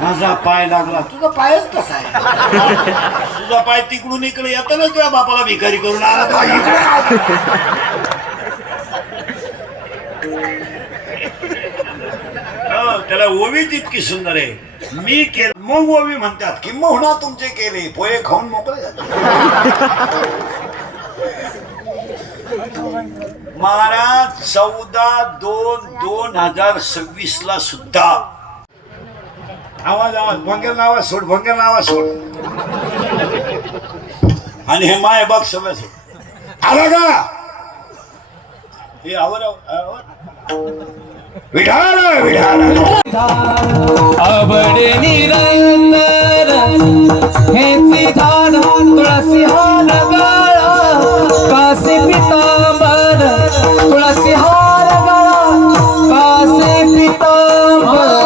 माझा पाय लागला. तुझा पायच कसा आहे? तुझा पाय तिकडून इकडे येताना तुझ्या बापाला भिकारी करून आला तो इकडे. त्याला ओवी तितकी सुंदर आहे. मी केलं मग ओवी म्हणतात की मोहना तुमचे केले पोहे खाऊन मोकळे झाले. महाराज 14/2/2026 ला सुद्धा आवाज भंगेर नावा सोड, भंगेर नावा सोड. आणि हे माय बघ सगळं सोड आला का हे आवर विठाल विठाल आवड निरंतर हेची धान तुळसी हार गळा कासे पितांबर तुळसी हार गळा कासे पितांबर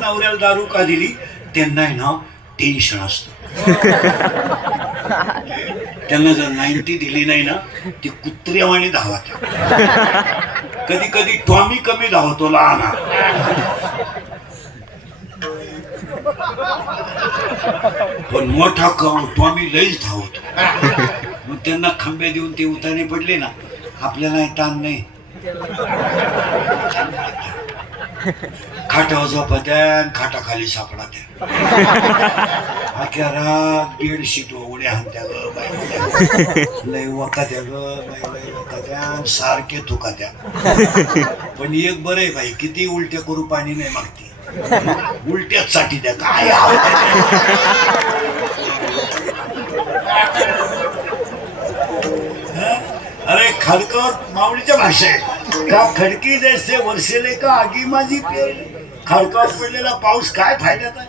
नवऱ्याला दारू का दिली त्यांना आहे ना टेन्शन असतं. त्यांना जर 90 दिली नाही ना ती कुत्र्यावाणी धावत. कधी कधी टॉमी कमी धावतो लहान पण मोठा टॉमी लईच धावतो. मग त्यांना खंबे देऊन ते उतारे पडले ना आपल्याला ताण नाही. खाटावर झोपा द्या खाटाखाली सापडा द्या. अख्या रात बेडशीट उड्या हाणत्या ग बाई लय वका द्या ग बाई लय वका द्या सारखे तुका द्या. पण एक बरं आहे बाई किती उलट्या करू पाणी नाही मागते उलट्याच साठी द्या काय. अरे खडकर माऊलीच्या भाषा आहे का खडकी जैसे वर्षेले का आगी माझी पेरली. खडकावर पडलेला पाऊस काय फायद्याचा.